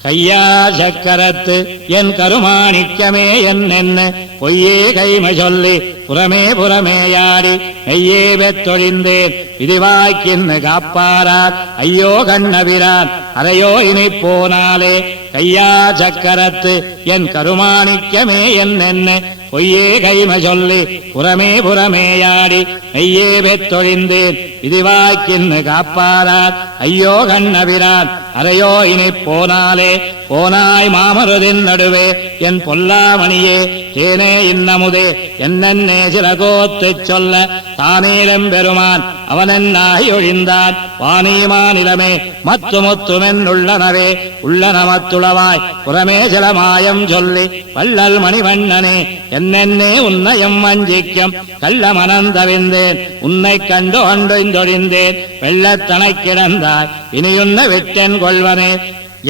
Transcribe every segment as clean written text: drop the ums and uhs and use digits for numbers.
கையா சக்கரத்து என் கருமாணிக்கமே என்ன பொய்யே கைமை சொல்லி புறமே புறமேயாடி மெய்யே வெத்தொழிந்தேன் இதுவாய்க்கின்னு காப்பாரார் ஐயோ கண்ணபிரான் அறையோ இனி போனாலே கையா சக்கரத்து என் கருமாணிக்கமே என்ன பொய்யே கைமை சொல்லி புறமே புறமேயாடி மெய்யே வெத்தொழிந்தேன் இதுவாய்க்கின்னு காப்பாரார் ஐயோ கண்ணபிரான் அறையோ இனி போனாலே போனாய் மாமருதின் நடுவே என் பொல்லாமணியே தேனே இன்னமுதே என்னென்னே சிறகோத்து சொல்ல தானேரம் பெருமான் அவனென்னாய் ஒழிந்தான் வானீமா நிலமே மத்து முத்துமென் உள்ளனவே உள்ளனமத்துளவாய் புறமே சிலமாயம் சொல்லி வள்ளல் மணிவண்ணனே என்னென்னே உன்னையும் வஞ்சிக்கும் கள்ள மனந்தவிந்தேன் உன்னை கண்டு ஒன்றிந்தொழிந்தேன் வெள்ளத்தனை கிடந்தாய் இனியுன்ன விட்டென் கொள்வனே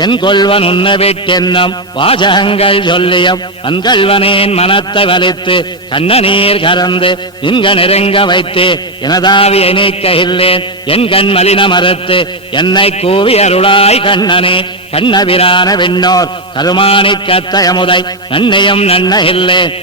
என் கொள்வன் உன்ன விட்டென்னும் வாசகங்கள் சொல்லியும் அன்கள்வனேன் மனத்தை வலித்து கண்ணநீர் கறந்து இன்க நெருங்க வைத்து எனதாவியை நீக்க இல்லேன் என் கண் மலின மறுத்து என்னை கூவி அருளாய் கண்ணனே கண்ணபிரான விண்ணோர் கருமானி கத்தயமுதை நன்னையும் நன்ன இல்லேன்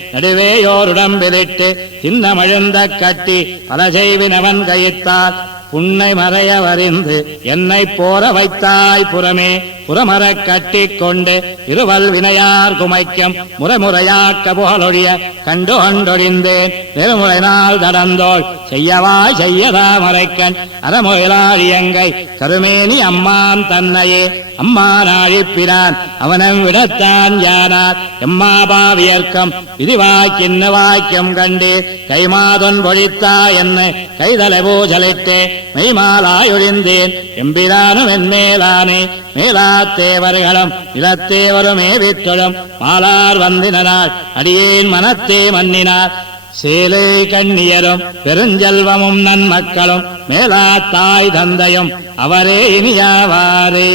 நடுவேயோருடம்பிலிட்டு தின்னமழுந்த கட்டி பல செய்வினவன் கையித்தார் புன்னை மறைய வரிந்து என்னை போர வைத்தாய் புறமே புறமரக் கட்டி கொண்டு இருவல் வினையார் குமைக்கும் முறைமுறையாக்க புகழொழிய கண்டு கொண்டொழிந்தேன் நெருமுறை நாள் தடந்தோள் செய்யவாய் செய்யதா மறைக்கண் அறமுயலாழியங்கை கருமேனி அம்மான் தன்னையே அம்மான் அழிப்பினான் அவனம் விடத்தான் யானார் எம்மா பாவியர்க்கம் இதுவாக்கின்ன வாக்கியம் கண்டு கைமாதொன் பொழித்தா என்னை கைதலை பூஜலிட்டே மெய்மாலாயொழிந்தேன் எம்பிரானும் என்மேலானே மேலாத்தேவர்களும் இளத்தேவருமே வித்தொழும் மாலார் வந்தினார் அடியேன் மனத்தே மன்னினார் சேலை கண்ணியரும் பெருஞ்செல்வமும் நன்மக்களும் மேலா தாய் தந்தையும் அவரே இனியாவாரே.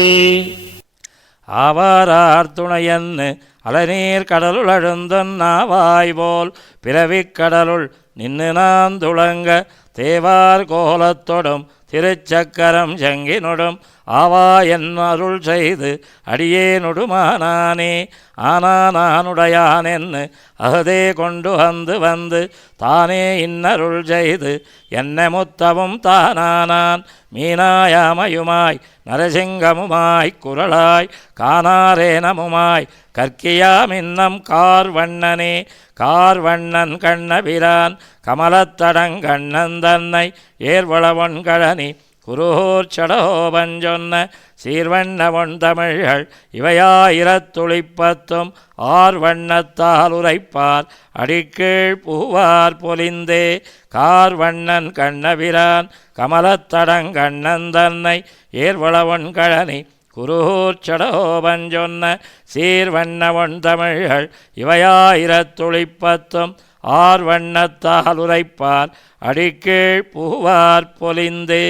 ஆவாரார் துணையன்னு அலநீர் கடலுள் அழுந்தன் நாவாய் போல் பிறவிக் கடலுள் நின்று நான் துளங்க தேவார் கோலத்தொடும் திருச்சக்கரம் செங்கினொடும் ஆவா என் அருள் செய்து அடியேனொடுமானானே ஆனானுடையான் என்று அகதே கொண்டு வந்து தானே இன்னருள் செய்து என்ன முத்தமும் தானானான் மீனாயாமயுமாய் நரசிங்கமுமாய் குரலாய் காணாரேனமுமாய் கற்கியாமின்னம் கார்வண்ணனே கார்வண்ணன் கண்ணபிரான் கமலத்தடங்கண்ணன் தன்னை ஏர்வளவொன் கழனி குருகூர்ச்சடோபஞ்சொன்ன சீர்வண்ணவொன் தமிழ்கள் இவையாயிரத்துளிப்பத்தும் ஆர்வண்ணத்தால் உரைப்பார் அடிக்கீழ் பூவார் பொலிந்தே கார்வண்ணன் கண்ணபிரான் கமலத்தடங்கண்ணன் தன்னை ஏர்வளவொன் கழனி குருகூர்ச்சடோபஞ்சொன்ன சீர்வண்ணவொன் தமிழ்கள் இவையாயிரத்துளிப்பத்தும் ஆர்வண்ணத்தால் உரைப்பார் அடிக்கீழ் பூவார் பொலிந்தே.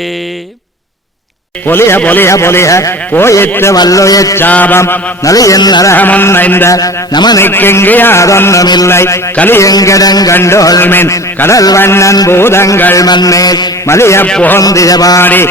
பொலிய பொலிய பொலிய போயிற்று வல்லுயச் சாபம் நலியன் நரகமன் ஐந்த நமனுக்கெங்கு யாதொன்னுமில்லை கலியங்கடங்கண்டோல்மென் கடல் வண்ணன் பூதங்கள் மண்மேல் மலிய போந்தியபாடி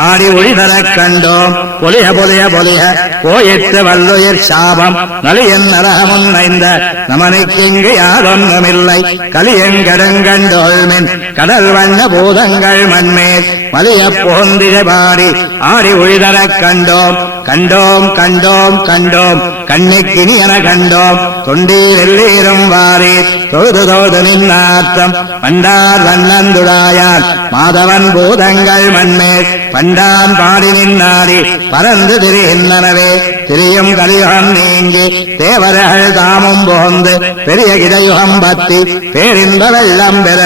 ஆடி ஒழிதரக் கண்டோம் பொலிய பொலிய பொலிய போயிற்று வல்லுயிர் சாபம் நலியன் நரகமுன் ஐந்த நமனுக்கெங்கு யாதொன்னுமில்லை கலியங்கடங்கண்டோல்மென் கடல் வண்ண பூதங்கள் மண்மேல் மலிய போந்தியபாடி ஆடி ஒழிதரக் கண்டோம் கண்டோம் கண்டோம் கண்டோம் கண்ணுக்கினி என கண்டோம் தொண்டீர் எல்லீரும் வாரீர் தொழுது தொழுது நின்னார்த்தம் பண்டார் வண்ணந்துடாயான் மாதவன் பூதங்கள் மண்மேல் பண்டான் பாடி நின்னாடி பறந்து திரிகின்றனவே திரியும் கலியுகம் நீங்கி தேவர்கள் தாமும் போந்து பெரிய இடையுகம் பத்தி பேரின்ப வெள்ளம் பெற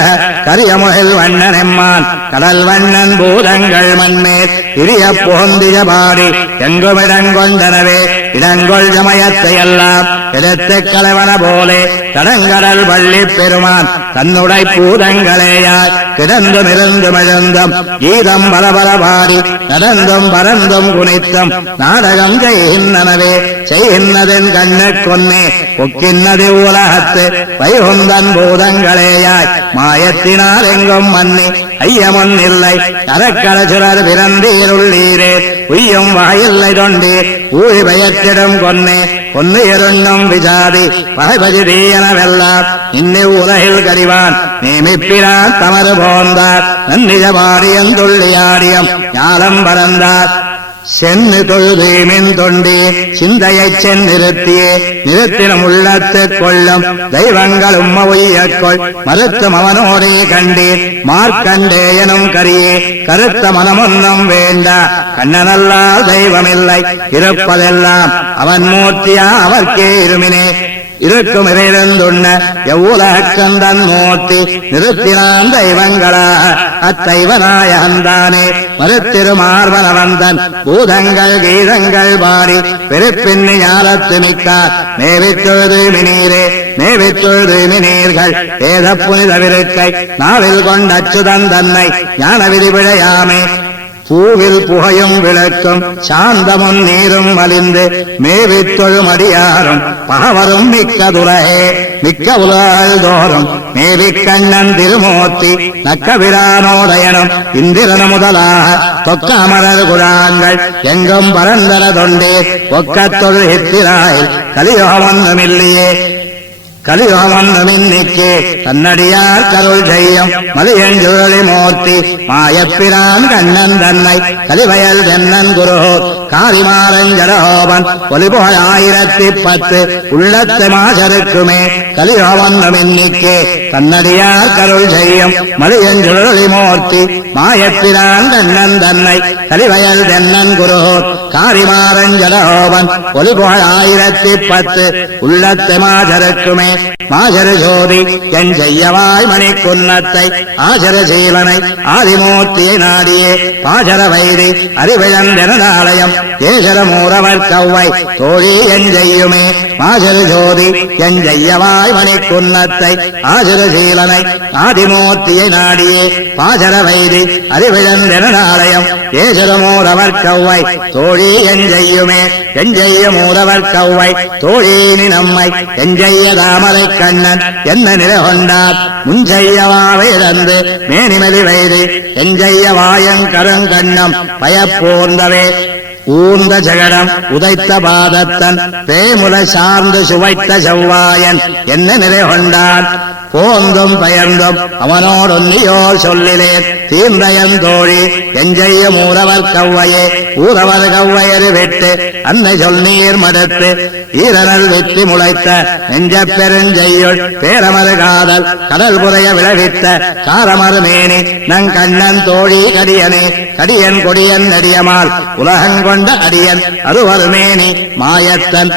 கரியமுகில் வண்ணன் எம்மான் கடல் வண்ணன் பூதங்கள் மண்மேல் இரிய போந்திய பாடி எங்குமிடங்கொண்டனவே இடங்கொள் சமயத்தை எல்லாம் எடுத்து கலவன போலே தடங்கடல் வள்ளி பெருமான் தன்னுடை பூதங்களேயாய் கிடந்தும் இருந்தும் எழுந்தும் கீதம் பலபல பாடி நடந்தும் பறந்தும் குனித்தும் நாடகம் செய்கின்றனவே செய்கின்றதன் கண்ணு கொன்னே ஒக்கின்னது உலகத்து வைகுந்தன் பூதங்களேயாய் மாயத்தினால் எங்கும் மன்னி ஐயமொன் இல்லை கரக்கடசுரர் பிறந்தீருள்ளீரே உய்யும் வாயில்லை தொண்டே ஊழி பயத்திடும் கொன்னே கொன்னு எருண்ணும் விசாதி பகைபதி தீயனவெல்லாம் இன்னி உலகில் கரிவான் நேமிப்பினான் தமறு போந்தார் நன்னிஜ பாடியம் துள்ளியாடியம் ஞாலம் பறந்தார் சென்னு தொழுது மின் தொண்டி சிந்தையை சென்னிறுத்தியே நிறுத்தினம் உள்ளத்து கொள்ளும் தெய்வங்கள் உய்யக்கொள் மறுத்தும் அவனோடே கண்டீர் மார்க்கண்டே எனும் கரியே கருத்த மனமொன்னும் வேண்டா கண்ணனல்லால் தெய்வமில்லை இருப்பதெல்லாம் அவன் மூர்த்தியா அவர்க்கே இருமினே இருக்கும் இறைந்துண்ண எவ்வுலகந்தன் மூர்த்தி நிறுத்தினான் தெய்வங்களா அத்தைவனாய அந்தானே மறுத்திருமார்வனவந்தன் பூதங்கள் கீதங்கள் பாடி பெருப்பின்னி ஞானத்து மிக்கார் மேவித்தொழுது மினீரே மேவித்தொழுது மினீர்கள் ஏத புனித விருக்கை நாவில் கொண்ட அச்சுதன் தன்னை ஞான விதி விழையாமே பூவில் புகையும் விளக்கும் சாந்தமும் நீரும் மலிந்து மேவித்தொழும் அடியாரும் பகவரும் மிக்க துலகே மிக்க உலகள் தோறும் மேவி கண்ணன் திருமூர்த்தி நக்கபிரானோதயனும் இந்திரனு முதலாக தொக்க அமரர் குழாங்கள் எங்கும் பரந்தர தொண்டே ஒக்கத்தொழு எத்திராயில் கலியோகமொன்றுமில்லையே கலியோகமொன்றுமின்னிக்கே தன்னடியார் கருள் செய்யும் மலியஞ்சுழலி மூர்த்தி மாயப்பிரான் கண்ணன் தன்னை கலிவயல் தென்னன் குரு காரிமாரஞ்சரஹோபன் ஒலிபோய் 1010 உள்ளத்து மாசருக்குமே கலியோகமொன்றுமின்னிக்கே தன்னடியார் கருள் செய்யும் மலியஞ்சுழலி மூர்த்தி மாயப்பிரான் கண்ணன் தன்னை கலிவயல் தென்னன் குரு காரிமாரஞ்சரஹோபன் ஒலிபோய் 1010 உள்ளத்து மாசருக்குமே மாசர ஜோதி என் செய்யவாய் மணி குன்னத்தை ஆசர சீலனை ஆதிமூர்த்தியை நாடியே பாசர வைரி அறிவிழந்தெனதாலயம் ஏசர மூரவர் கவ்வை தோழி என் செய்யுமே மாசர ஜோதி என் செய்யவாய் மணி குன்னத்தை ஆசர சீலனை ஆதிமூர்த்தியை நாடியே பாசர வைரி அறிவிழந்தெனதாலயம் ஏசர மூரவர் கவ்வை தோழி என் செய்யுமே என் செய்ய மூரவர் கவ்வை தோழீனி நம்மை என் செய்ய தாமரை கண்ணன் என்ன நிலை கொண்டார் முஞ்செய்யவாவை இழந்து மேனிமலி வைது எஞ்செய்ய வாயன் கருங்கண்ணம் பயப்போர்ந்தவே ஊர்ந்த ஜகடம் உதைத்த பாதத்தன் பேமுல சார்ந்து சுவைத்த செவ்வாயன் என்ன நிலை கொண்டான் போந்தும் பயந்தும் அவனோடொன்னியோ சொல்லிலேன் தீர்ந்தயன் தோழி எஞ்செய்ய மூரவர் கவ்வையே ஊரவர் கவ்வையரு விட்டு அன்னை சொல் நீர் மடுத்து ஈரனல் வெற்றி முளைத்த நெஞ்ச பெருஞ்செய்யுள் பேரமரு காதல் கடல் புறைய விளைவித்த காரமரு மேனி நங் கண்ணன் தோழி கடியனே கடியன் கொடியன் நடியமால் உலகங்கொண்ட அடியன் அருவரு மேனி மாயத்தன்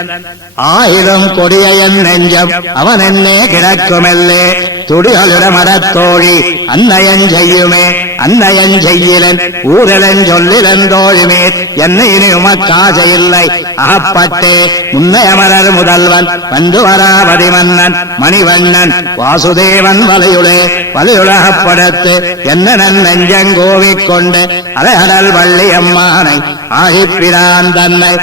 ஆயிரம் கொடியன் நெஞ்சம் அவன் என்னே கிடக்குமெல்லே துடிகளிடமடத்தோழி அன்னையன் செய்யுமே அன்னையன் செய்யிலன் ஊரலன் சொல்லிலன் தோழிமே என்னை இனி உமக்காசை இல்லை அகப்பட்டே முன்னையமரர் முதல்வன் வந்து வராவதி மன்னன் மணிவண்ணன் வாசுதேவன் வலையுளே வலையுலகப்படத்து என்ன நெஞ்சங்கோவிக் கொண்டு அலைகடல் வள்ளியம்மானை ஆகிப்பிரான் தன்னை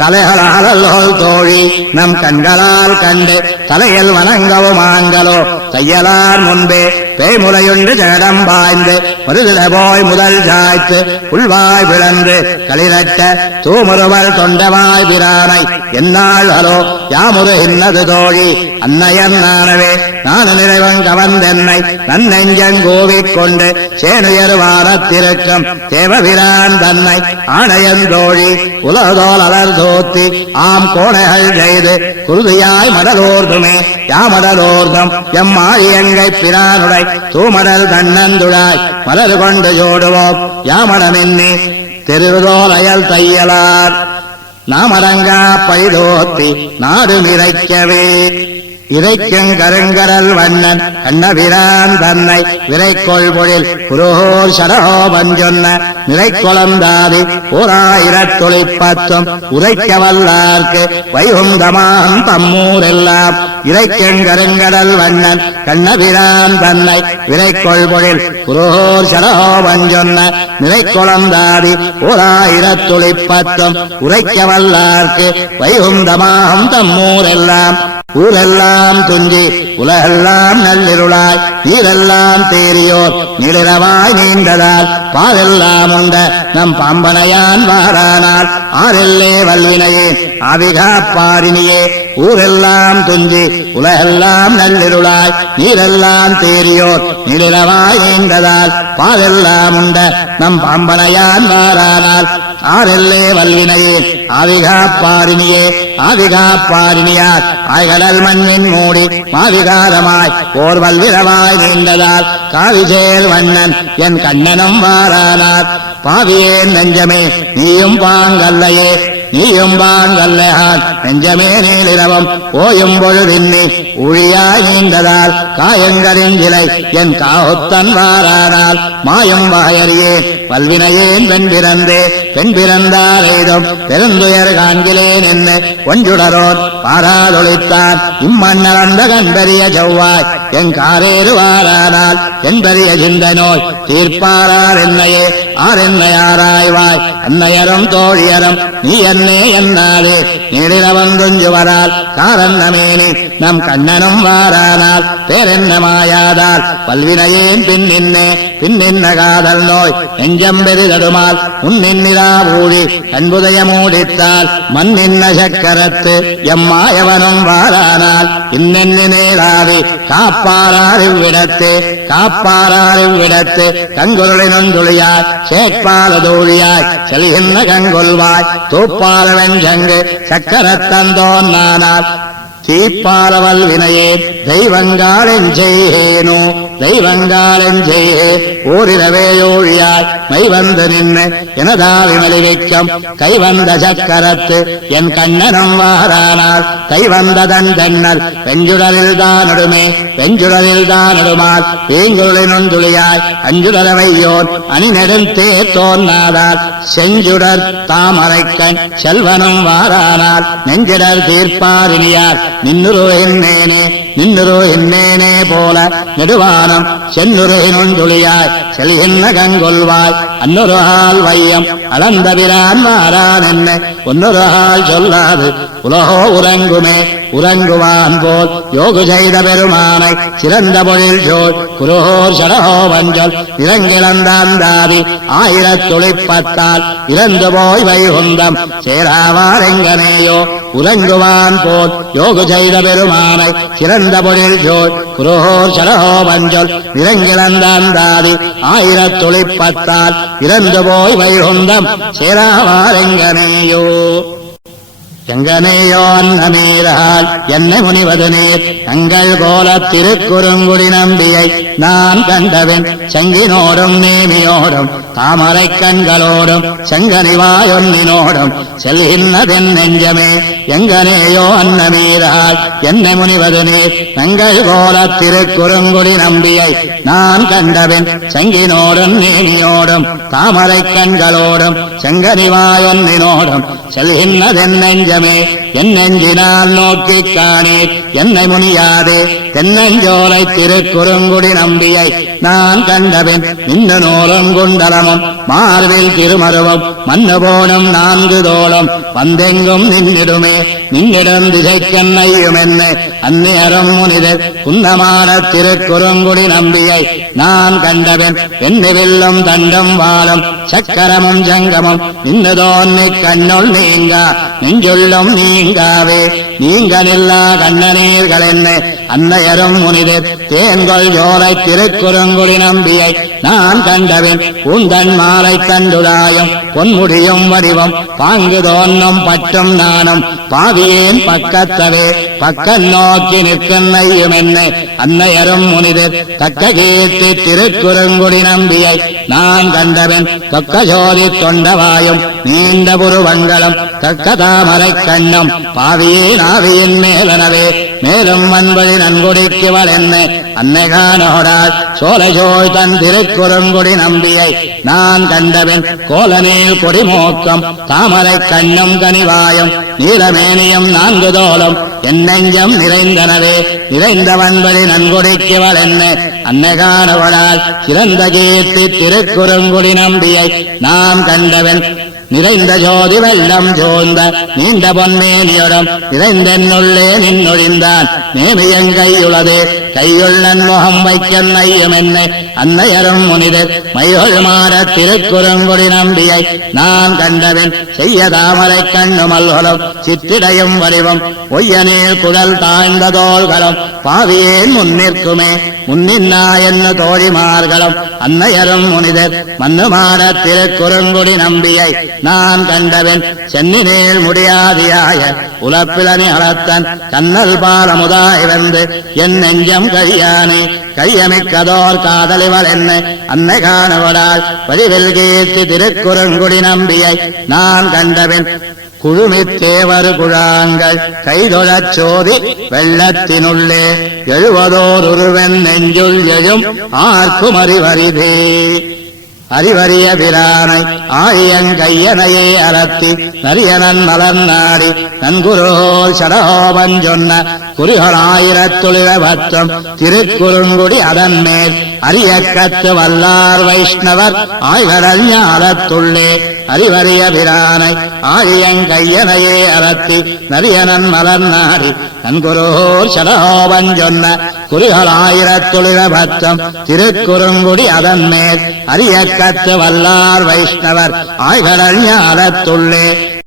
கலைகளால் தோழி நம் கண்களால் கண்டு தலையில் வணங்கவும் ஆண்களோ தையலார் முன்பே பேமுலையுண்டு ஜடம் பாய்ந்து மருதில போய் முதல் சாய்த்து உள்வாய் பிளந்து களிரட்ட தூமுருவல் தொண்டவாய் பிரானை என்னாள்களோ யாமுரு இன்னது தோழி அன்னையன் நானவே நான் நிறைவன் கவர்ந்தென்னை நன்னெஞ்சங்கோவிக் கொண்டு சேனுயர் வாரத்திருக்கும் தேவபிரான் தன்னை ஆணையன் தோழி உலகதோல் அலர் தோத்தி ஆம் கோணைகள் செய்து குருதியாய் மடலோர்துமே யாமடலோர்தம் எம் ஆழியங்கை பிரானுடை தூமடல் தன்னந்துழாய் மலர் கொண்டு ஜோடுவோம் யாமடமென்னி தெருதோல் அயல் தையலார் நாமடங்கா பைதோத்தி நாடு இறைக்கவே இறைக்கும் கருங்கரல் வண்ணன் கண்ணபிரான் தன்னை விரைக்கொள் பொழில் புரோர் சடகோபன் சொன்ன நிறைக்கொளந்தாதி 1010 உரைக்க வல்லார்க்கு வைகுந்தமான் தம்மூரெல்லாம் இறைக்கும் கருங்கடல் வண்ணன் கண்ணபிரான் தன்னை விரைக்கொள் பொழில் புரோர் சடகோபன் சொன்ன நிறைக்கொளந்தாதி 1010 உரைக்க வல்லார்க்கு வைகுந்தமான் தம்மூரெல்லாம் ஊரெல்லாம் துஞ்சி உலகெல்லாம் நள்ளிருளாய் நீரெல்லாம் தேரியோர் நிலிரவாய் நீண்டதால் பாரெல்லாம் உண்ட நம் பாம்பனையான் வாரானால் ஆரெல்லே வல்வினையே ஆவிகா பாரினியே ஊரெல்லாம் துஞ்சி உலகெல்லாம் நள்ளிருளாய் நீரெல்லாம் தேரியோர் நிலிரவாய் நீண்டதால் பாரெல்லாம் உண்ட நம் பாம்பனையான் வாரானால் ஆரெல்லே வல்வினையே ஆவிகா பாரினியே ஆவிகா பாரினியார் ஆய்கடல் மண்ணின் மூடி மாவிகாரமாய் ஓர் வல்விரவாய் நீண்டதால் காவிசேல் வண்ணன் என் கண்ணனும் வாரானார் பாவியேன் நெஞ்சமே நீயும் பாங்கல்லையே நீயும் பாங்கல்லையான் நெஞ்சமே நீலிரவம் ஓயும் பொழுதின்னி ஊழியாய் நீண்டதால் காயங்களின் சிலை என் காவுத்தன் வாரானால் மாயம் வாயறியே வல்வினையேன் பெண் பிறந்தே பெண் பிறந்தார் எய்தும் பெருந்துயர் காண்கிலேன் என்ன ஒன்றுடரோன் பாராதொழித்தான் இம்மன்னரந்த கண்பெரிய செவ்வாய் என் காரேறு வாரானால் என்பெரிய சிந்த நோய் தீர்ப்பாரார் என்னையே ஆரென்னையாராய்வாய் அன்னையரும் தோழியரும் நீ என்னே என்னாலே நீடில வந்துஞ்சுவரால் காரன்னமேனி நம் கண்ணனும் வாரானால் பேரென்ன மாயாதால் பல்வினையேன் பின்னின்னே பின்னின்ன காதல் நோய் நெஞ்சம் பெரிதடுமால் உன்னின்னிரா ஊழி அன்புதய மூடித்தால் மண்ணின்ன சக்கரத்து எம்மாயவனும் வாரானால் இன்னென்னினேளாவி காப்பாரார் இவ்விடத்து காப்பாரார் இவ்விடத்து கங்குருளினொந்துளியாய் சேட்பால தோழியாய் செல்கின்ற கங்கொல்வாய் தூப்பால வெஞ்சங்கு சக்கரத்தந்தோன் நானால் தீப்பாலவல் வினையே தெய்வங்காலென் செய்கேனோ தெய்வங்காலென் செய்கே ஓரிரவேயோழியாய் மைவந்து நின்று எனதா விமலிவிக்கம் கைவந்த சக்கரத்து என் கண்ணனும் வாரானால் கைவந்ததன் தென்னல் வெஞ்சுடலில் தானடுமே வெஞ்சுடலில் தானடுமால் வேங்குருளினொந்துளியாய் அஞ்சுடரவையோன் அணிநெடுந்தே தோன்னாதால் செஞ்சுடர் தாமரைக்கண் செல்வனும் வாரானால் நெஞ்சிடர் தீர்ப்பாரினியார் நின்னுரு என்னேனே நின்னுரு என்னேனே போல நெடுவானம் சென்னுருகினொந்துளியாய் செல்கின்ற கங்கொல்வாய் அன்னொரு ஆள் வையம் அளந்தவிரான் வாரான் என்ன ஒன்னொரு ஆள் சொல்லாது உலகோ உறங்குமே உறங்குவான் போல் யோகு செய்த பெருமானை சிறந்த பொழில் சோல் குருகோர் சடகோ வஞ்சல் இறங்கிழந்தாந்தாதி ஆயிரத்துளிப்பத்தால் இறந்து போய் வைகுந்தம் சேராவார் எங்கனேயோ உறங்குவான் போல் யோகு செய்த பெருமானை சிறந்த பொழில் சோல் குருகோர் சடகோ வஞ்சல் இறங்கிழந்தாந்தாதி ஆயிரத்துளிப்பத்தால் இறந்து போய் வைகுந்தம் சேராவார் எங்கனேயோ எங்கனேயோ அன்னமீரால் என்னை முனிவது நீர் தங்கள் போல திருக்குறுங்குடி நம்பியை நான் கண்டவன் செங்கினோடும் நேமியோடும் தாமரை கண்களோடும் செங்கனிவாயொன்னினோடும் செல்கின்றதென் நெஞ்சமே எங்கனேயோ அன்னமீரால் என்னை முனிவது நீர் தங்கள் போல திருக்குறுங்குடி நம்பியை நான் கண்டவன் செங்கினோடும் நேமியோடும் தாமரை கண்களோடும் செங்கனிவாயொன்னினோடும் செல்கின்றதென் நெஞ்சமே என் நெஞ்சினால் நோக்கி காணீர் என்னை முனியாதே தென்னஞ்சோலை திருக்குறுங்குடி நம்பியை நான் கண்டபின் இந்த நூலும் குண்டலமும் மார்பில் திருமருவும் மண்ணு போனும் 4 தோளும் வந்தெங்கும் நின்னிடுமே நின்னிடம் திசைக்கண்ணையும் என்ன அந்நியரும் முனிதர் குன்னமான திருக்குறுங்குடி நம்பியை நான் கண்டபின் வெண்ணிவில்லும் தண்டும் வாழும் சக்கரமும் ஜங்கமும் நின்று தோன்னி கண்ணுள் நீங்கா நெஞ்சுள்ளும் நீங்காவே நீங்கனில்லா கண்ணநீர்கள் என்ன அன்னையரும் முனிதர் தேன்கொள் ஜோலை திருக்குறுங்குடி நம்பியை நான் கண்டபின் உந்தன் மாலை தண்டுடாயும் பொன்முடியும் வடிவம் பாங்கு தோன்னும் பட்டும் நானும் பாவியேன் பக்கத்தவே பக்கம் நோக்கி நிற்கன்னையும் என்ன அன்னையரும் முனிதர் தக்க கீர்த்தி திருக்குறுங்குடி நம்பியை நான் கண்டபின் தொக்க ஜோதி தொண்டவாயும் நீண்ட புருவங்களும் தக்க தாமரை கண்ணும் பாவியேன் ஆவியின் மேலனவே மேலும் அன்பழி நன்கொடிக்குவள் என்ன அன்னைகானோடால் சோலைசோய் தன் திருக்குறுங்குடி நம்பியை நான் கண்டபின் கோலநீல் கொடிமோக்கம் தாமரை கண்ணும் கனிவாயும் நீலமேனியும் 4 தோளும் என் நெஞ்சம் நிறைந்தனவே நிறைந்த வன்பழி நன்கொடிக்குவள் என்ன அன்னைகானவளால் சிறந்த கீர்த்தி திருக்குறுங்குடி நம்பியை நான் கண்டவன் நிறைந்த ஜோதி வெள்ளம் சோர்ந்த நீண்ட பொன்மேனியுடன் நிறைந்தென்னுள்ளே நின்னொழிந்தான் நேமியங்கையுளது கையுள் நன்முகம் வைக்க நையும் என்னை அன்னையரும் முனிதர் மையொள் மாற திருக்குறுங்குடி நம்பியை நான் கண்டவன் செய்ய தாமரை கண்ணுமல்களும் சிற்றிடையும் வடிவம் ஒய்யநீர் குழல் தாழ்ந்த தோள்களும் பாவியேன் முன்னிற்குமே முன்னின்னா என்ன தோழிமார்களும் அன்னையரும் முனிதர் மண்ணுமாட திருக்குறுங்குடி நம்பியை நான் கண்டவன் சென்னினேல் முடியாதியாய உலப்பிளனி அளத்தன் கண்ணல் பாலமுதாய் வந்து என் நெஞ்சம் கழியானே கையமிக்கதோர் காதலிவள் என்ன அன்னை காணவடால் பதிவில் கீர்த்தி திருக்குறுங்குடி நம்பியை நான் கண்டவன் குழுமித்தேவர் குழாங்கள் கைதொழச் சோதி வெள்ளத்தினுள்ளே எழுவதோர் உருவன் நெஞ்சுள் எழும் ஆர்க்கும் அறிவறிதே அறிவறிய பிரானை ஆழியங்கையனையே அலத்தி நரியனன் மலர் நாடி நன்குரோர் சடகோபன் சொன்ன குறிகளாயிரத்துளிர பத்தம் திருக்குறுங்குடி அதன் மேல் அரிய கத்து வல்லார் வைஷ்ணவர் ஆய்கடல் ஞாலத்துள்ளே அறிவறிய பிரானை ஆழியங்கையனையே அலத்தி நரியனன் மலர் நாடி நன்குரோர் சடகோபன் சொன்ன குறிகளாயிரத்துளிர பத்தம் திருக்குறுங்குடி அதன் மேல் அரிய கத்து வல்லார் வைஷ்ணவர் ஆய்கடல் ஞாலத்துள்ளே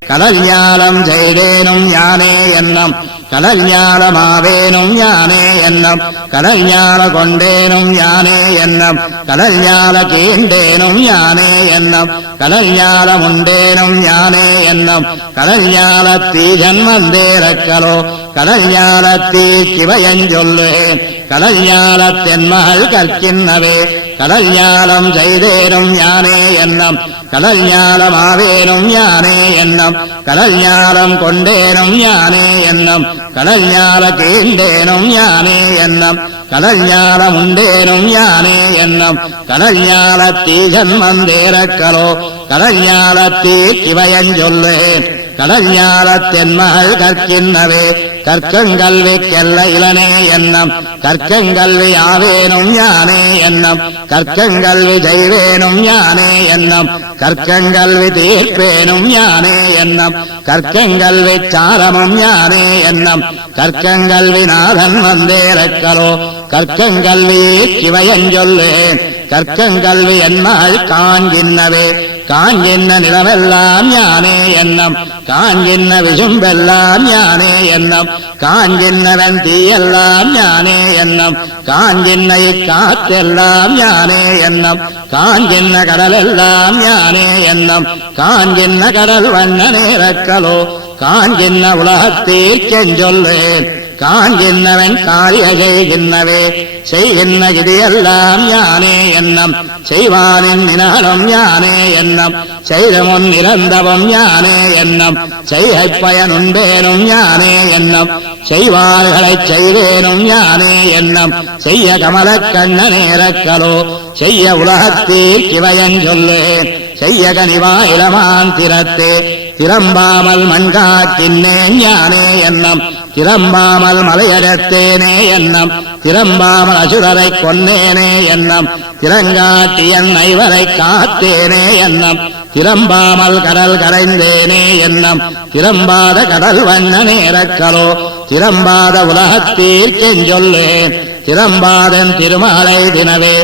கடல் ஞாலம் செய்தேனும் யானே என்னும் கடல் ஞாலமாவேனும் யானே என்னும் கடல் ஞால கொண்டேனும் யானே என்னும் கடல் ஞால கீண்டேனும் யானே என்னும் கடல் ஞாலமுண்டேனும் யானே என்னும் கடல் ஞாலத்தீ ஜன்மந்தேரக்கலோ கடல் ஞாலத்தீ சிவயஞ்சொல்லேன் கடல் ஞாலத்தென்மகள் கற்கின்னவே கடல் ஞாலம் செய்தேனும் யானே என்னும் கடல் ஞாலமாவேனும் யானே என்னும் கடல் ஞாலம் கொண்டேனும் யானே என்னும் கடல் ஞால கீண்டேனும் யானே என்னும் கடல் ஞாலமுண்டேனும் யானே என்னும் கடல் ஞாலத்தீ ஜன்மந்தேரக்கலோ கடல் ஞாலத்தீ சிவயஞ்சொல்லேன் கடல் ஞாலத்தென்மகள் கற்கின்னவே கற்கங்கல்விக்கெல்ல இளனே என்னும் கற்கங்கல்வி ஆவேனும் யானே என்னும் கற்கங்கல்வி செய்வேனும் யானே என்னும் கற்கங்கல்வி தீர்ப்பேனும் யானே என்னும் கற்கங்கல்வி சாரமும் யானே என்னும் கற்கங்கல்வி நாதன் வந்தேரக்கலோ கற்கங்கல்வி சிவயஞ்சொல்லேன் கற்கங்கல்வி என்மாள் காண்கின்னவே காண்கின்ன நிலமெல்லாம் யானே என்னும் காண்கின்ன விசும்பெல்லாம் யானே என்னும் காண்கின்னவன் தீயெல்லாம் யானே என்னும் காண்கின்ன இக்காத்தெல்லாம் யானே என்னும் காண்கின்ன கடலெல்லாம் யானே என்னும் காண்கின்ன கடல் வண்ணனேரக்கலோ காண்கின்ன உலகத்தீர் செஞ்சொல்லேன் காண்கின்னவன் காரிய செய்கின்னவே செய்கின்ற கிதியெல்லாம் யானே என்னும் செய்வானின் நினாலும் யானே என்னும் செய்த முன் இறந்தவம் யானே என்னும் செய்கைப் பயனுண்டேனும் யானே என்னும் செய்வார்களைச் செய்வேனும் யானே என்னும் செய்ய கமலக் கண்ணனேரக்கலோ செய்ய உலகத்தீர் கிவயஞ்சொல்லேன் செய்ய கனிவாயிலமான் திறத்தே திறம்பாமல் மண்காக்கின்னேன் யானே என்னும் திறம்பாமல் மலையடத்தேனே என்னும் திறம்பாமல் அசுரரை கொன்னேனே என்னும் திறங்காட்டி என் ஐவரை காத்தேனே என்னும் திறம்பாமல் கடல் கரைந்தேனே என்னும் திறம்பாத கடல் வண்ணனேரக்கலோ திறம்பாத உலகத்தீர் செஞ்சொல்லேன் திறம்பாதன் திருமாலை தினவே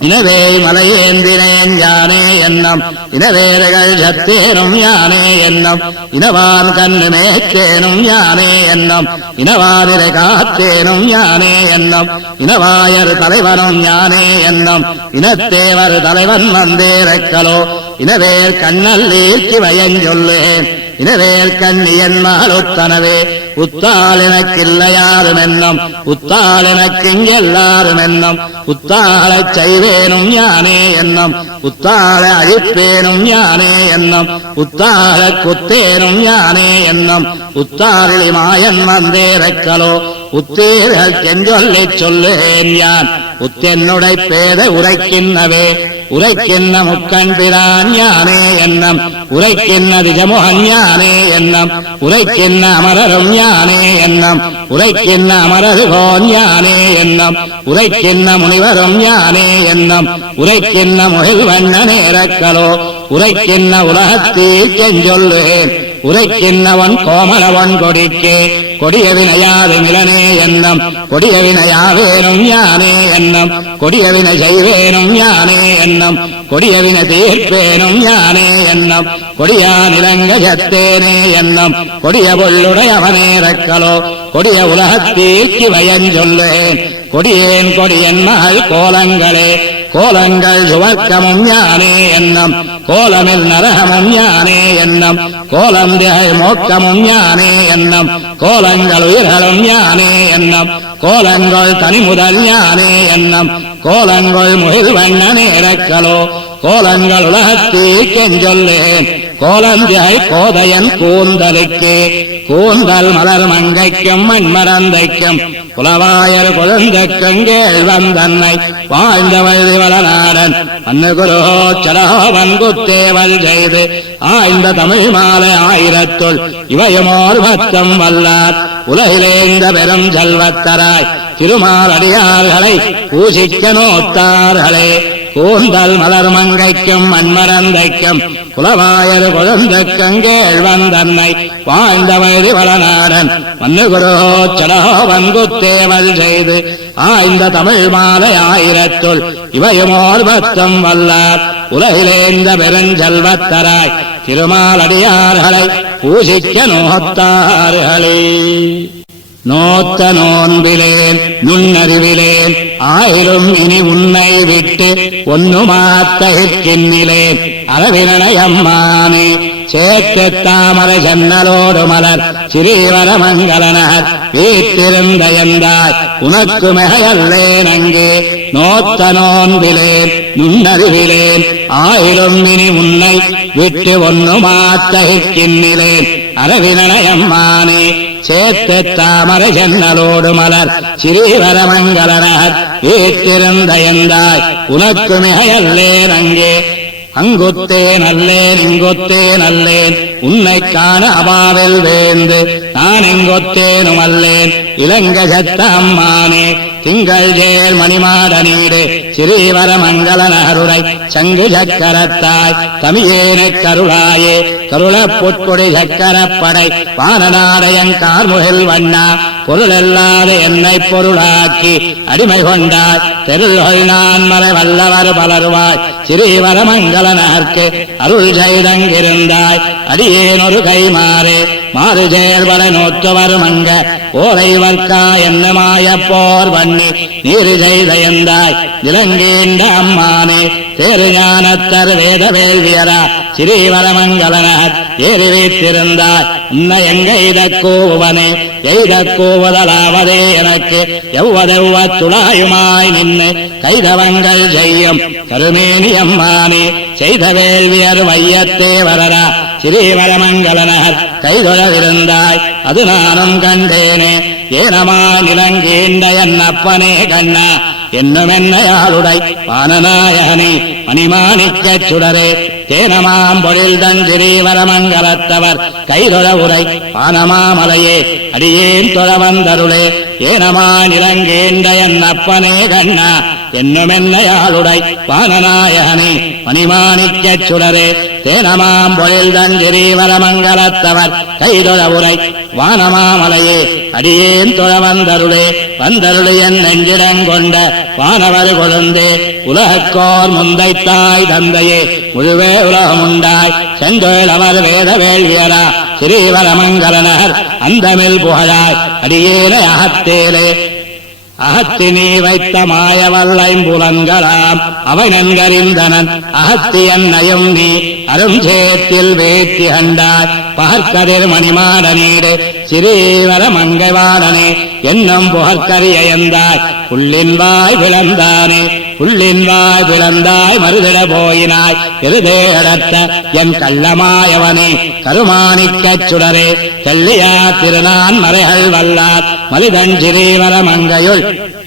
இனவே மலையேந்தினேன் யானே என்னும் இனவேர்கள் சத்தேனும் யானே என்னும் இனவான் கண்ணு மேற்றேனும் யானே என்னும் இனவானிரை காத்தேனும் யானே என்னும் இனவாயர் தலைவனும் யானே என்னும் இனத்தேவர் தலைவன் வந்தேரக்கலோ இனவேர் கண்ணல் ஈர்த்தி வயஞ்சொல்லேன் இனவேர் கண்ணியன் மாலுத்தனவே உத்தால் எனக்கில்லையாரும் என்னும் உத்தால் எனக்கிங்கெல்லாரும் என்னும் உத்தாளச் செய்வேனும் யானே என்னும் உத்தாள அழிப்பேனும் யானே என்னும் உத்தாள குத்தேனும் யானே என்னும் உத்தாரிளி மாயன் வந்தேரக்கலோ உத்தேர்கள் செஞ்சொல்லிச் சொல்லேன் யான் உத்தென்னுடை பேத உரைக்கின்னவே உரைக்கின்ன முக்கண் பிரான் யானே என்னும் உரைக்கின்ன திஜமுகன் யானே என்னும் உரைக்கின்ன அமரரும் யானே என்னும் உரைக்கின்ன அமரருகோன் யானே என்னும் உரைக்கின்ன முனிவரும் யானே என்னும் உரைக்கின்ன முகில் வண்ணனேரக்கலோ உரைக்கின்ற உலகத்தில் செஞ்சொல்லுகேன் உரைக்கின்றவன் கோமலவன் கொடிக்கே கொடிய வினையாது மிலனே என்னும் கொடிய வினையாவேனும் யானே என்னும் கொடிய வினை செய்வேனும் யானே என்னும் கொடிய வினை தீர்ப்பேனும் யானே என்னும் கொடியா நிலங்க சத்தேனே என்னும் கொடிய பொல்லுடையவனே ரக்கலோ கொடிய உலகத்தீர்க்கு வயஞ்சொல்லேன் கொடியேன் கொடியன் மகள் கோலங்களே கோலங்கள் சுவர்க்கமும் யானே என்னும் கோலமில் நரகமும் யானே என்னும் கோலம் திகழ் மோக்கமும் யானே என்னும் கோலங்கள் உயிர்களும் யானே என்னும் கோலங்கள் தனிமுதல் யானே என்னும் கோலங்கள் முகில் வண்ணனே ரக்கலோ கோலங்கள் உலகத்தீர்க்கெஞ்சொல்லேன் கோலந்தியை கோதையன் கூந்தலுக்கே கூந்தல் மலர் மங்கைக்கும் மண்மரந்தைக்கும் புலவாயர் குழந்தைக்கும் கேள்வன் தன்னை வாழ்ந்தவள் வளநாடன் அன்னுகுரோ சலோவன் குத்தேவல் செய்து ஆய்ந்த தமிழ் மாலை ஆயிரத்துள் இவையுமோர் பத்தம் வல்லார் உலகிலே இந்த பெரும் செல்வத்தராய் திருமாலடியார்களை பூசிக்க நோத்தார்களே கூந்தல் மலர் மங்கைக்கும் மண்மரந்தைக்கும் குலவாயர் குழந்தைக்கும் கேள்வன் தன்னை வாழ்ந்த வயது வளநாடன் மன்னுகுரோ சலோவன் குத்தேவல் செய்து ஆய்ந்த தமிழ் மாலை ஆயிரத்துள் இவையுமோர் பத்தம் வல்லார் உலகிலே இந்த பெருஞ்செல்வத்தராய் திருமாலடியார்களை பூசிக்க நோத்தார்களே நோத்த நோன்பிலேன் நுண்ணறிவிலேன் ஆயிரும் இனி உன்னை விட்டு ஒன்னுமாத்தகிற்கின்னிலேன் அளவினயம்மானே சேத்து தாமரை ஜன்னலோடு மலர் சிறீவர மங்களனர் வீட்டிருந்த எந்தாய் உனக்கு மிகையல்லேன் அங்கே நோத்த நோன்பிலேன் நுண்ணறிவிலேன் ஆயிரும் இனி உன்னை விட்டு ஒன்னுமாத்தகிற்கின்னிலேன் அளவினயம்மானே சேத்து தாமரை ஜன்னலோடு மலர் சிறீவர மங்களனர் வீட்டிருந்த எந்தாய் உனக்கு மிகையல்லேன் அங்கே அங்குத்தேன் அல்லேன் இங்கொத்தேன் அல்லேன் உன்னை காண அபாவில் வேந்து நான் எங்கொத்தேனும் அல்லேன் இலங்க சத்த அம்மானே திங்கள் ஜேல் மணிமாட நீடு சிறீவர மங்கள நகருரை சங்கு சக்கரத்தாய் தமியேனை கருளாயே கருள பொற்கொடி சக்கரப்படை வானநாடயன் கார்முகில் வண்ணா பொருளல்லாத என்னை பொருளாக்கி அடிமை கொண்டாய் தெருள்கள் நான் மறை வல்லவர் பலருவாய் சிறீவர மங்கள நகர்க்கு அருள் செய்தங்கிருந்தாய் அடியேன் ஒரு கை மாறு மாறு சேர்வர நோத்துவர் மங்க ஓரைவர்க்கா என்ன மாய போர் பண்ணி நீரு செய்தயந்தாய் இலங்கேண்ட அம்மானே தேரு ஞானத்தர் வேத வேள்வியரா சிறீவரமங்கலனார் ஏறி வைத்திருந்தாய் உன்னை எங்க எய்த கூவனே எய்த கூவதலாவதே எனக்கு எவ்வதெவ்வ துளாயுமாய் நின்று கைதவங்கள் செய்யும் கருமேனி அம்மானே செய்த வேள்வியர் வையத்தே வரரா சிறீவரமங்கலனார் கைதொழவிருந்தாய் அது நானும் கண்டேனே ஏனமா நிலங்கேண்ட என் அப்பனே கண்ணா என்னும் என்னையாளுடை வானநாயகனே மணிமாணிக்கச் சுடரே தேனமாம் பொழில் தஞ்சிரீவரமங்கலத்தவர் கைதொழ உரை வானமாமலையே அடியேன் தொழ வந்தருளே ஏனமா நிலங்கேண்ட என் அப்பனே கண்ணா என்னும் என்னையாளுடை வானநாயகனே மணிமாணிக்கச் சுடரே தேனமாம் பொழில் தஞ்சிரீவரமங்கலத்தவர் கைதொழ உரை வானமாமலையே அடியேன் தொழ வந்தருளே வந்தருளு என் நெஞ்சிடங்கொண்ட வானவர் கொழுந்தே உலகக்கோர் முந்தைத்தாய் தந்தையே முழுவே உலகமுண்டாய் செந்தொழிலவர் வேத வேள்வியரா ஸ்ரீவரமங்கலனர் அந்தமில் புகழாய் அடியேனை அகத்தேலே அகத்தினே வைத்த மாயவல்லைம்புலன்களாம் அவை நன்கறிந்தனன் அகத்தி என்னையும் நீ அருஞ்சேத்தில் வேத்தி கண்டாய் பகற்கதிர் மணிமாட நீடு சிறீவர மங்கைவாடனே என்னும் புகற்கரியந்தாய் புள்ளின் வாய் விளந்தானே புள்ளின் வாய் விளந்தாய் மறுதிட போயினாய் இருதே அடர்த்த என் கள்ளமாயவனே கருமாணிக்கச் சுடரே தெள்ளியா திருநான் மறைகள் வல்லார் மலிதஞ்சிரீவர மங்கையுள்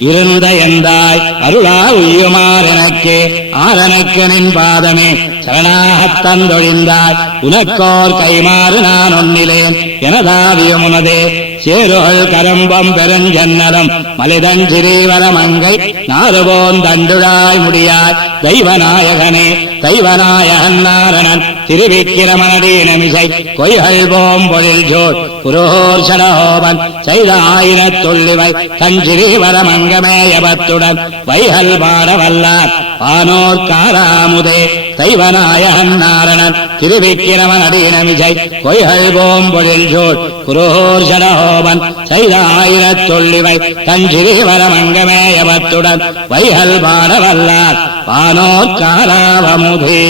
இருந்த எந்தாய் அருளா உய்யுமார் எனக்கே ஆரணைக்கு நின் பாதமே சரணாகத் தந்தொழிந்தாய் உனக்கோர் கைமாறு நான் ஒன்னிலேன் எனதாவியும் உனதே சேருகள் கரம்பம் பெருஞ்சன்னலம் மலிதஞ்சிரீவர மங்கை நாறுபோன் தண்டுழாய் முடியாய் தெய்வநாயகனே தெய்வநாயகன் நாரணன் திருவிக்கிரமனதீனமிசை கொய்கள் போம்பொழில் ஜோர் புரோர் சடஹோபன் செய்த 1000 தொல்லிவை தஞ்சிரீவரமங்கமேயபத்துடன் வைகல் பாடவல்லார் வானோர் காராமுதே தெய்வநாயகன் நாரணன் திருவிக்கிரமனதீனமிசை கொய்கள் போம்பொழில் ஜோர் புரோர் சடஹோபன் செய்த 1000 தொல்லிவை தஞ்சிரீவரமங்கமேயபத்துடன் வைகல் பாடவல்லார் வானோர் காராவமுதே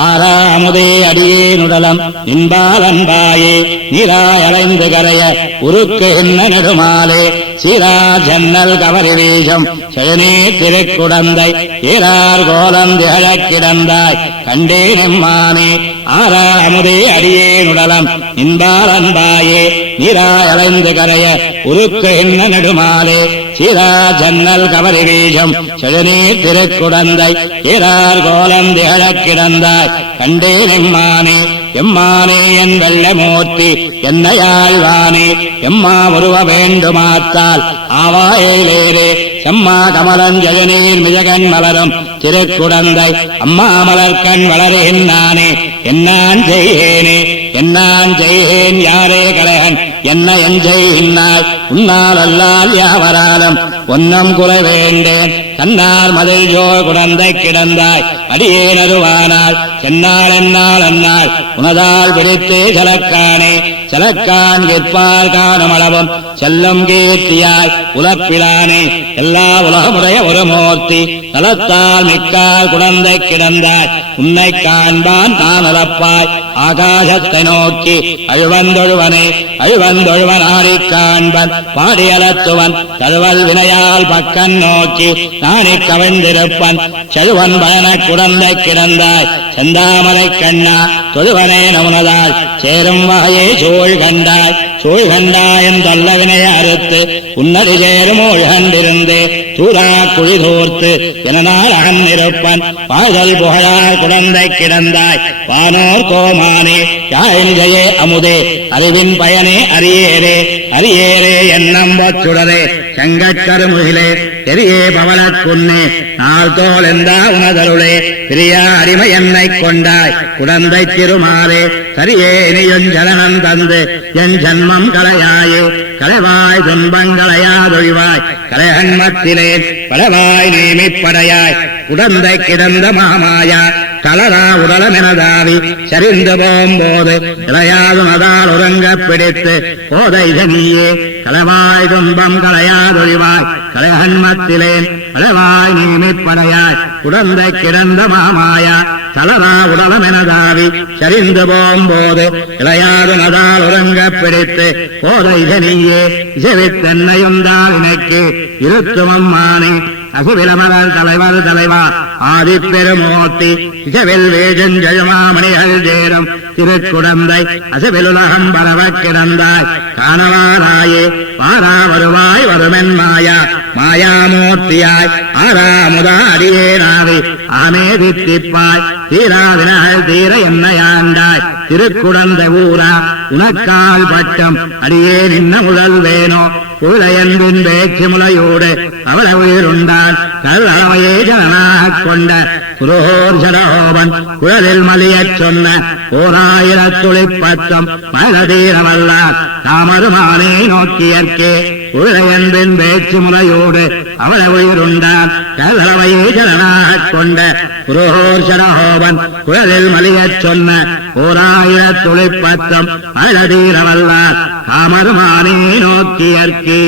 ஆறாமுதே அடியேனுடலம் இன்பாலன்பாயே நீராயலைந்து கரைய உருக்கு என்ன நெடுமாலே சீரா ஜன்னல் கவரி வீசம் செழனே திருக்குடந்தை ஏறார் கோலம் திகழக் கிடந்தாய் கண்டே நெம்மானே ஆறாமுதே அடியேனுடலம் இன்பாலன்பாயே நீராயலைந்து கரைய உருக்கு என்ன நெடுமாலே சீரா ஜன்னல் கவரி வீசம் செழனே திருக்குடந்தை ஏறார் கோலம் திகழக் கிடந்தாய் கண்டே எம்மானே எம்மானே என் வெள்ளமூர்த்தி என்னையாழ்வானே எம்மா உருவ வேண்டுமாத்தால் ஆவாயிலேரே செம்மா கமலஞ்செழுநீர் மிதகன் மலரும் திருக்குடந்தை அம்மா மலர்கண் வளருகின்றானே என்னான் செய்யேனே என்னான் செய்யேன் யாரே கலைகன் என்ன எஞ்செய்கின்றாய் உன்னால் அல்லால் யாவராலும் ஒன்னம் குறை வேண்டேன் கண்ணார் மதில் ஜோ குடந்தை கிடந்தாய் அடியேனருவானால் சென்னால் என்னால் அன்னாள் உனதால் பிடித்தே செலக்கானே செலக்கான் விற்பால் காணுமளவும் செல்லும் கீர்த்தியாய் உலப்பிலானே எல்லா உலகமுடைய ஒரு மூர்த்தி நலத்தால் மிக்கால் குடந்தை கிடந்தாய் உன்னை காண்பான் நான் அலப்பாய் ஆகாசத்தை நோக்கி அழுவந்தொழுவனே அழுவந்தொழுவன் ஆடிக் காண்பன் பாடியலத்துவன் தழுவல் வினையால் பக்கன் நோக்கி நானே கவிழ்ந்திருப்பன் செழுவன் பயன குடந்தை கிடந்தாய் செந்தாமரை கண்ணா தொழுவனே நமுனதால் சேரும் வகையே சூழ் கண்டாய் சூழ் கண்டாயன் தொல்ல வினைய அறுத்து உன்னடி சேரும் ஊழ்கண்டிருந்தே தூரா குழி தூர்த்து எனால் அகன்னிருப்பன் பாதல் புகழார் குடந்தை கிடந்தாய் வானோர் கோமானே யாழிஞ்சையே அமுதே அறிவின் பயனே அரியேரே அரியேரே என்னம்பொச்சுடரே செங்கட்கருமுகிலே தெரிய பவளக்குன்னே நாள் தோல் எந்தா உனதருளே பிரியா அடிமை என்னை கொண்டாய் குடந்தை திருமாறே சரியே இனியும் ஜலனம் தந்து என் ஜன்மம் களையாயே களைவாய் துன்பங்களையாதொழிவாய் கலையன்மத்திலே பலவாய் நேமிப்படையாய் குடந்தை கிடந்த மாமாயா கலரா உடலமெனதாவி சரிந்து போம்போது இளையாது மதால் உறங்க பிடித்து போதை ஜனியே கலவாய் துன்பம் களையாதொழிவாய் கலையன்மத்திலேன் பலவாய் நேமிப்படையாய் குடந்தை கிடந்த மாமாயா கலரா உடலமெனதாவி சரிந்து போம்போது இளையாது மதால் உறங்க பிடித்து போதை ஜனியே இசைவித்தென்னையுந்தால் எனக்கு இருத்துமம்மானே அசுவிலமலர் தலைவர் தலைவா ஆதிப்பெருமூர்த்தி இசவில் வேஜஞ்செழுமாமணிகள் சேரும் திருக்குடந்தை அசுவிலுலகம் பரவக் கிடந்தாய் காணவாராயே வாரா வருவாய் வருமென் மாயா மாயாமூர்த்தியாய் ஆறாமுதா அடியேனாவி ஆமே தித்திப்பாய் தீராவினகள் தீர என்னையாண்டாய் திருக்குடந்தை ஊரா உனக்கால் பட்டம் அடியே நின்ன முதல் வேணோ உளையன்பின் பேச்சு முலையோடு அவளை உயிருண்டான் கல்லளவையே ஜனனாகக் கொண்ட புரோர் சடஹோபன் குழலில் மலியச் சொன்ன 1000 துளிப்பத்தம் மலதீரவல்லார் தாமருமானே நோக்கியற்கே உளையன்பின் பேச்சு முலையோடு அவளை உயிருண்டான் கல்லளவையே ஜனனாகக் கொண்ட புரோர் சடஹோபன் குழலில் மலியச் சொன்ன 1000 துளிப்பத்தம் மலதீரவல்லார் தாமருமானே நோக்கியற்கே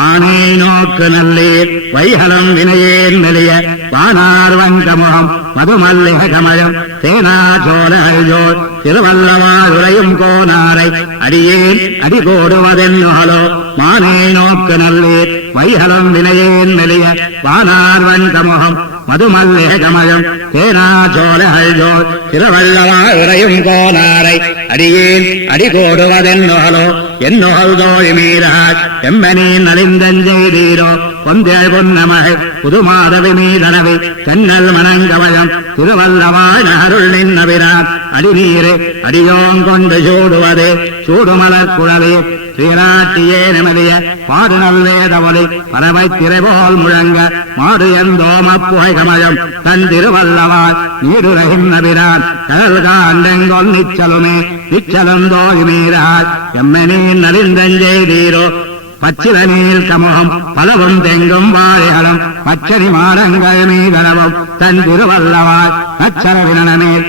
ஆனே நோக்கு நல்லீர் வைகலம் வினையேன் மெலிய வானார் வங்கமுகம் மதுமல்லிக கமலம் தேனா சோழோர் திருவல்லவாள் உரையும் கோனாரை அடியேன் அடிகோடுவதென்னுகளோ மானே நோக்கு நல்லீர் வைகலம் வினையேன் மெலிய வானார் வங்கமுகம் மதுமல்லிக கமலம் தேனா சோழோர் திருவல்லவாள் உரையும் கோனாரை அடியேன் அடிகோடுவதென்னுகளோ என்னோள் தோழி மீறாய் எம்பனே நலிந்தஞ்செய்தீரோ பொந்தேள் பொன்னமகை புதுமாதவி மீதனவை தென்னல் மணங்கவயம் திருவல்லவாய் அருள் நின்னவிரான் அடிநீரே அடியோங்கொண்டு சூடுவது சூடுமலர் குழவே ஸ்ரீராட்டியே நிமதிய பாடுநல் வேதவொலி பறவை திரைபோல் முழங்க மாடு எந்தோமப்புகை கமயம் தன் திருவல்லவாய் நீடுரகின்னபிரான் கடல் காண்டெங்கொல் நிச்சலுமே நிச்சலந்தோய் மீறாய் எம்மனீன் நலிந்தஞ்செய்தீரோ பச்சில நீல் கமுகம் பலவும் தெங்கும் வாழைகளும் பச்சனி மாடங்கள் மீதளவும் தன் திருவல்லவாய் நச்சரவினமேல்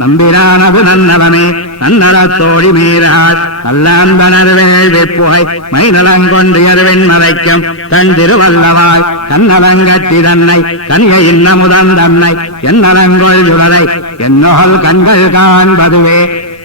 நம்பிரானது நன்னவனே நன்னலத்தோழி மீறாள் கல்லாந்தனர் வேள்விப்புகை மைநலங்கொண்டு எருவின் மறைக்கும் தன் திருவல்லவாய் கண்ணலங்கட்டி தன்னை கனிய இன்னமுதன் தன்னை என்னலங்கொள் சுடரை என்னொகல் கண்கள் காண்பதுவே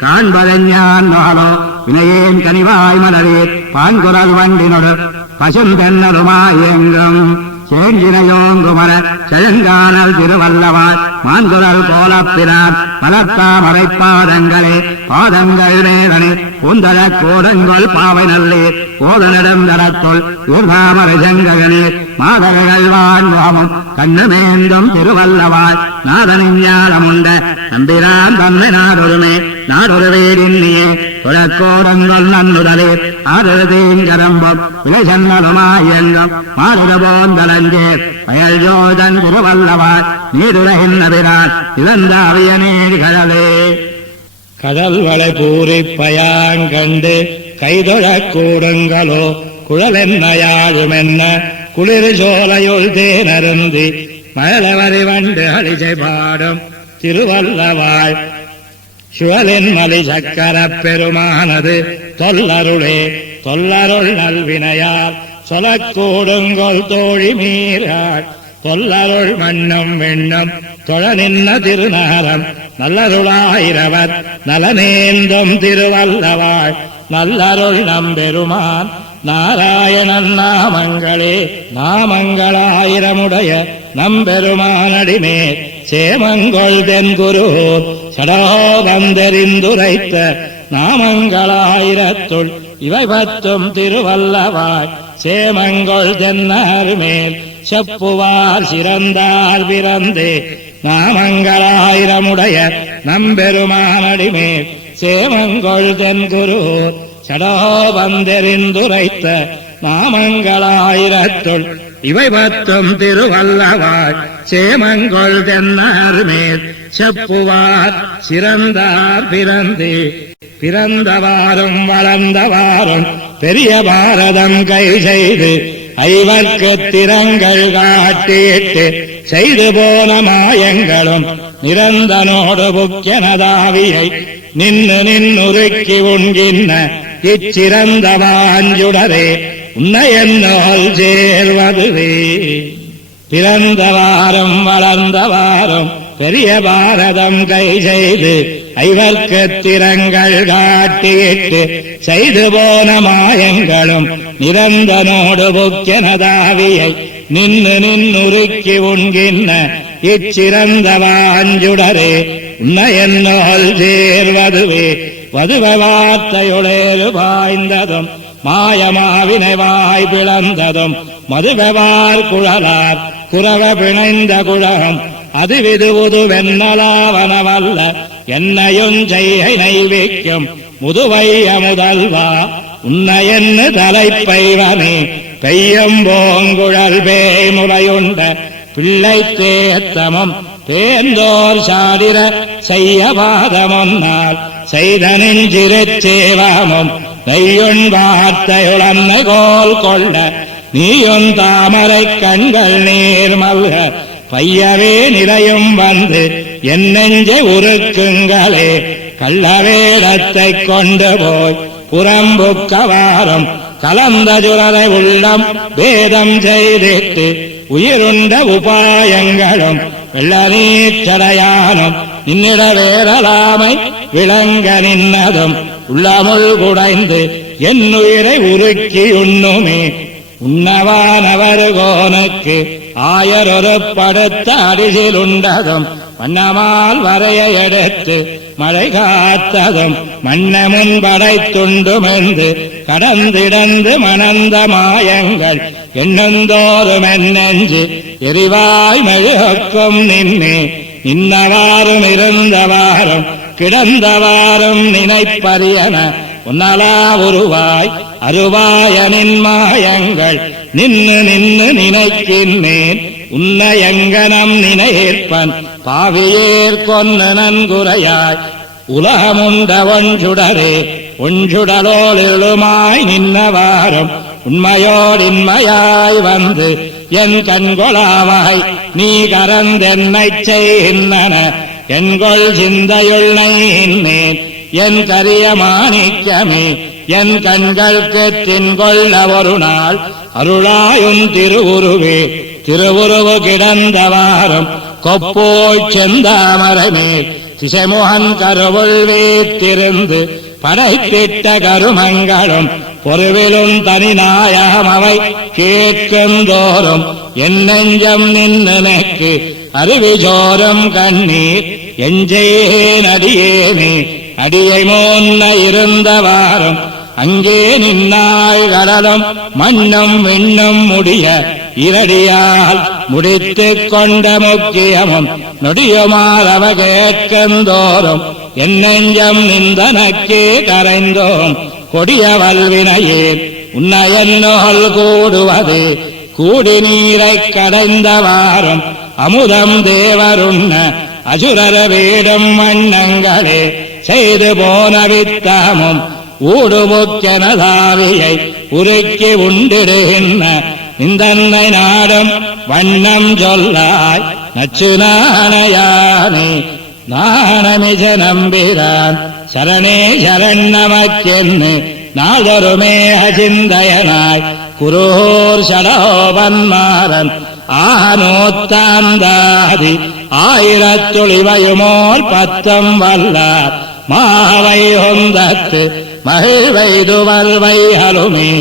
காண்பதெஞ்ஞான் நொகலோ வினையேன் கனிவாய் மலரீர் பான்குரல் வண்டினொடு பசுந்தென்னருமாயெங்கும் சேஞ்சினையோங்குமர செழுங்கானல் திருவல்லவாய் மான்குரல் போலப்பினார் மலர்த்தாமரைப்பாதங்களே பாதங்கள் மேலனே பூந்தள கோடங்கொள் பாவை நல்லீர் கோதனிடம் தரத்தொள் ஊர்தாமரை செங்ககனீர் மாதர்கள் வான்வாமும் கண்ணுமேந்தும் திருவல்லவாய் நாதனின் ஞானமுண்ட நம்பிரான் தன்மை நாடொருமே நாடொரு வீடின்னியே தொழக்கோடங்கொள் நன்னுதலே ஆறுதீங்கரம்பம் விளைசன்னலுமாயெங்கும் மாறுத போந்தலஞ்சேர் அயல் ஜோதன் திருவல்லவாய் நீருலகின்னபிரான் இழந்த அவிய நீர்கடலே கடல் வளை பூரிப்பயாங்கண்டு கைதொழக் கூடுங்களோ குழலென்னையாழுமென்ன குளிர் சோலையுள் தேனருந்தி மழலவரி வண்டு அழிசை பாடும் திருவல்லவாய் சுழலின் மலி சக்கரப் பெருமானது தொல்லருளே தொல்லருள் நல்வினையால் சொலக்கூடுங்கொள் தோழி மீறாள் தொல்லருள் மண்ணும் விண்ணும் தொழ நின்ன திருநாரம் நல்லருளாயிரவர் நலனேந்தும் திருவல்லவாய் நல்லருள் நம்பெருமான் நாராயணன் நாமங்களே நாமங்களாயிரமுடைய நம்பெருமானடிமே சேமங்கொள் தென்குருகூர் சடோபந்தெறிந்துரைத்த நாமங்களாயிரத்துள் இவை பத்தும் திருவல்லவாய் சேமங்கொள் தென்னார் மேல் செப்புவார் சிறந்தார் பிறந்தே நாமங்களாயிரமுடைய நம்பெருமானடிமே சேமங்கொள் தென்குருகூர் சடோபந்தெறிந்துரைத்த நாமங்களாயிரத்துள் இவை பத்தும் திருவல்லவாய் சேமங்கொள் தென்னார் மேல் செப்புவார் சிறந்தார் பிறந்தே பிறந்தவாறும் வளர்ந்தவாறும் பெரிய பாரதம் கை செய்து ஐவர்க்கு திறங்கள் காட்டிட்டு செய்து போன மாயங்களும் நிரந்தனோடு புக்கியனதாவியை நின்னுருக்கி உண்கின்ற இச்சிறந்த வாஞ்சுடரே உன்னை என்னோல் சேர்வதுவே பிறந்தவாறும் வளர்ந்தவாறும் பெரிய பாரதம் கை செய்து ஐவர்க்கு திறங்கள் காட்டிட்டு செய்து போன மாயங்களும் நிரந்தனோடு புக்கியனதாவியை நின்னுருக்கி உண்கின்ற இச்சிறந்த வாஞ்சுடரே உன்னை என்னோல் சேர்வதுவே வதுவ வார்த்தையுளேறு பாய்ந்ததும் மாயமாவினை வாய் பிளந்ததும் மதுவவார் குழலார் குறவ பிணைந்த குழகம் அது விதுவுது வெண்ணலாவனவல்ல என்னையும் செய்கை நைவிக்கும் முதுவைய முதல்வா உன்னை என்ன தலைப்பைவனே பெய்யும் போங்குழல் பேய் முறையுண்ட பிள்ளை தேத்தமும் பேந்தோர் சாடிர செய்ய பாதமொன்னால் செய்த நெஞ்சிரச்சேவாமும் நெய்யுண் வார்த்தையுளன்ன கோல் கொள்ள நீயும் தாமரை கண்கள் நீர் மல்க பையவே நிலையும் வந்து என் நெஞ்சை உருக்குங்களே கள்ளவேடத்தை கொண்டு போய் புறம்புக்கவாரம் கலந்த சுரரை உள்ளம் வேதம் செய்திட்டு உயிருண்ட உபாயங்களும் வெள்ளநீச்சடையானும் நின்னிட வேறலாமை விளங்க நின்னதும் உள்ளமுள் குடைந்து என் உயிரை உருக்கி உண்ணுமே உண்ணவானவர் கோனுக்கு ஆயரொரு படுத்த அடிசில் உண்டதும் மன்னமால் வரைய எடுத்து மழை காத்ததும் மன்னமுன் படைத்துண்டுமென்று கடந்திடந்து மணந்த மாயங்கள் எண்ணந்தோறும் என்னெஞ்சு எரிவாய் மெழுகும் நின்னே இன்னவாறும் இருந்தவாறும் கிடந்தவாறும் நினைப்பரியன உன்னலா உருவாய் அருவாயனின் மாயங்கள் நின்னு நின்னு நினைக்கின்றேன் உன்னை எங்கனம் நினைப்பன் பாவியேற் கொன்னு நன்குரையாய் உலகமுண்ட ஒன்றுடரே ஒன்றுடலோள் எழுமாய் நின்னவாறும் உண்மையோடின்மையாய் வந்து என் கண்கொளாவாய் நீ கரந்தென்னைச் செய்கின்றன என்கொள் சிந்தையுள் நைன்னேன் என் கரிய மாணிக்கமே என் கண்களுக்கு தின்கொள்ள ஒரு நாள் அருளாயும் திருவுருவே திருவுருவு கிடந்தவாறும் கொப்போய் செந்தாமரமே திசைமுகன் கருவுள் வீத்திருந்து படைத்திட்ட கருமங்களும் பொருவிலும் தனிநாயகம் அவை கேட்குந்தோறும் என் நெஞ்சம் நின்னெனக்கு அருவிஜோரம் கண்ணீர் எஞ்சேன் அடியேனே அடியை மோன்ன இருந்தவாறும் அங்கே நின்னாய் கடலும் மண்ணும் விண்ணும் முடிய இரடியால் முடித்துக் கொண்ட முக்கியமும் நொடியுமாறவ கேட்கந்தோறும் என் நெஞ்சம் நிந்தனக்கே கரைந்தோம் கொடிய வல்வினையேன் உன்னையன்னோல் கூடுவது கூடி நீரைக் கடைந்தவாறும் அமுதம் தேவருண்ண அசுரர வீடும் மண்ணங்களே செய்து போன வித்தமும் ஊடுமுக்கெனதாவியை உருக்கி உண்டிடுகின்ற இந்தன்னை நாடும் வண்ணம் சொல்லாய் நச்சு நாணயானே நாணமிஜ நம்பிரான் சரணே சரண் நமக்கென்னு நாளொருமே அசிந்தயனாய் குருகோர் சடோபன்மாரன் ஆனோத்தாந்தாதி ஆயிரத்துளிவையுமோர் பத்தம் வல்லார் மாவை ஒந்தத்து மகிழ்வைதுவல்வை அலுமே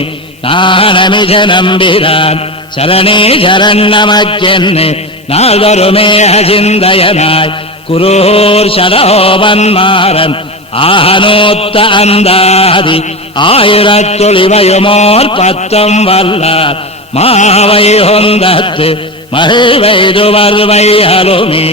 நாணமிஜ நம்பிரான் சரணே சரண் நமக்கென்னு நாளொருமே அசிந்தயனாய் குருகோர் சடோபன்மாரன் ஆனோத்த அந்தாதி ஆயிரத்துளிவையுமோர் பத்தம் வல்லார் மாவை ஒந்தத்து மகிழ்வைதுவல்வை அலுமே